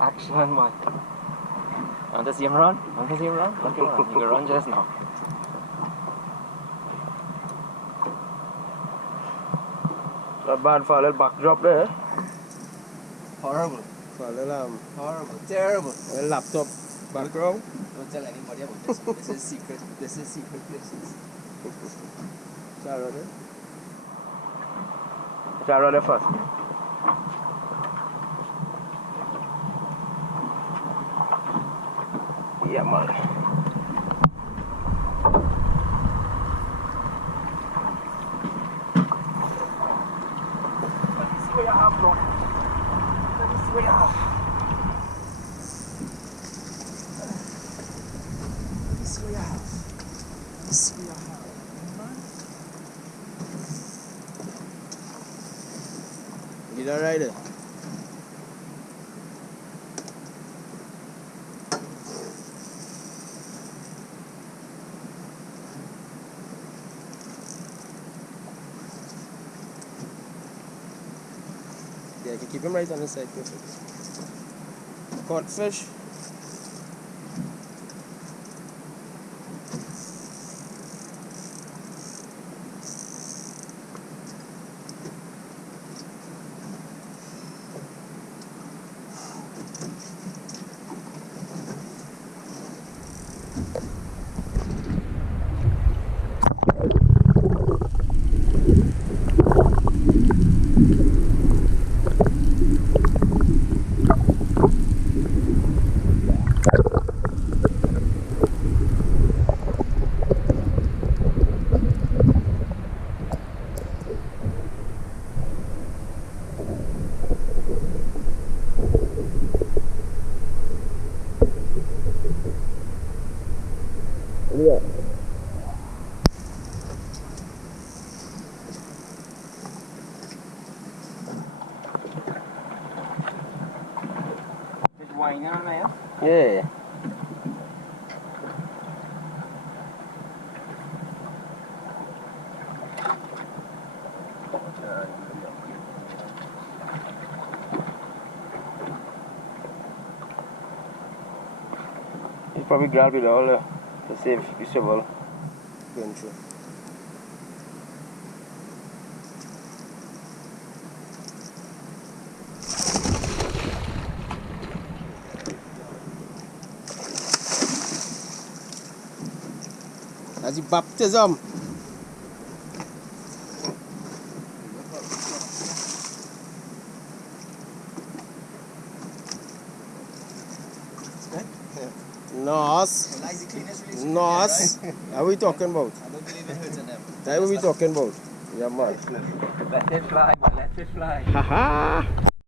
Action, man. Want to see him run? Want to see him run? Look at him run. You can run just now. Not bad for a little backdrop there. Horrible. For a little Horrible. Terrible. laptop background. Don't tell anybody about this. This is secret. This is secret places. Shall I run it first? Yeah, man. Let me see what you have, bro. Let me see what you have. Let me see what you have. Let me see what you have. You done right there? Yeah, you can keep him right on the side, perfect. Caught fish. Yeah. Just whining on there. Yeah. He's probably grabbed it all to save visual going through. That's the baptism. Nos. Nos. What are we talking about? I don't believe it hurts them. That's what we talking about. Yeah, man. Let it fly, let it fly. Haha.